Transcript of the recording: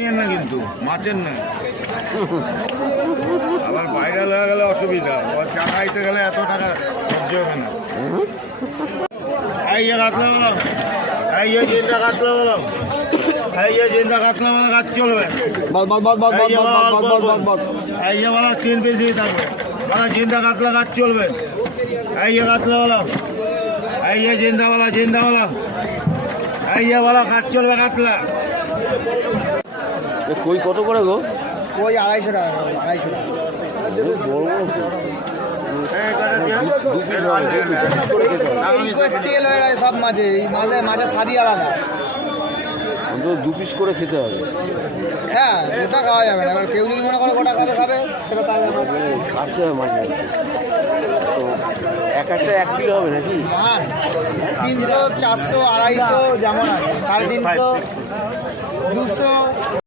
নিয়ে না কিন্তু মাছের না, আবার ভাইরাল হয়ে গেলে অসুবিধা। ওর চাকাইতে গেলে এত টাকা সহ্য হবে না। এই যে কাতলা বলো, এই যে চিন্তা কাতলা বলো, এই যে চিন্তা কাতলা বলো, কাজ চলবে। এই যে বলো 3 পিস দিয়ে থাকবে, বলো চিন্তা কাতলা কাজ চলবে। এই যে কাতলা বলো, এই যে চিন্তা বলো, চিন্তা বলো, এই যে বলো কাজ চলবে কাতলা। কই কত করে গো? ওই 250 টাকা, 250 টাকা। তেল হয়ে গেছে সব মাছে, এই মাছের স্বাদই আলাদা। অন্তত 2 পিস করে খেতে হবে। হ্যাঁ, ওটা খাওয়া যাবে না। এবার কেউ যদি মনে করে গোটা খাবে সেটা তার ব্যাপার। খাটতে হবে মাঝে মাঝে। তো একটা 1 কিলো হবে নাকি? 300, 400, 250 যেমন আছে, 350, 200।